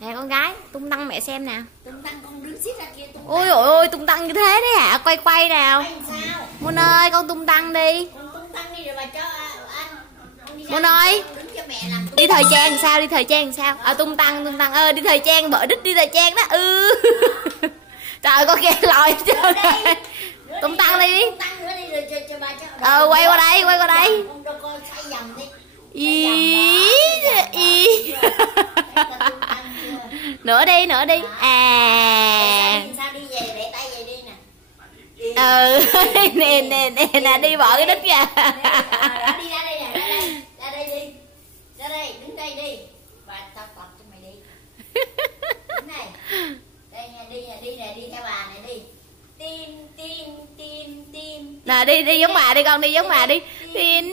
Nè con gái, tung tăng mẹ xem nào. Tung tăng con đứng xích ra kia tung tăng. Ôi ôi ôi, tung tăng như thế đấy hả? Quay quay nào. Quay sao? Mon ơi, con tung tăng đi. Con tung tăng đi rồi bà cho anh. Mon ơi. Đứng cho mẹ làm Đi thời trang làm sao? Đi thời trang làm sao? Tung tăng đi thời trang, vợ đích đi thời trang đó. Trời con kia lòi chưa. Tung tăng đi. Tung tăng nữa đi rồi cho bà cho. Quay qua đây, quay qua đây. Con cho con xoay vòng đi. Nữa đi Sao đi về để tay về đi nè. Nè đi bỏ cái đít kìa. Đi ra đây nè, ra đây đi. Ra đây, đứng đây đi. Và tao tập cho mày đi. Đứng này. Đây nha, đi theo bà này đi. Tim. Nè đi giống bà đi con, đi giống bà đi. Đến.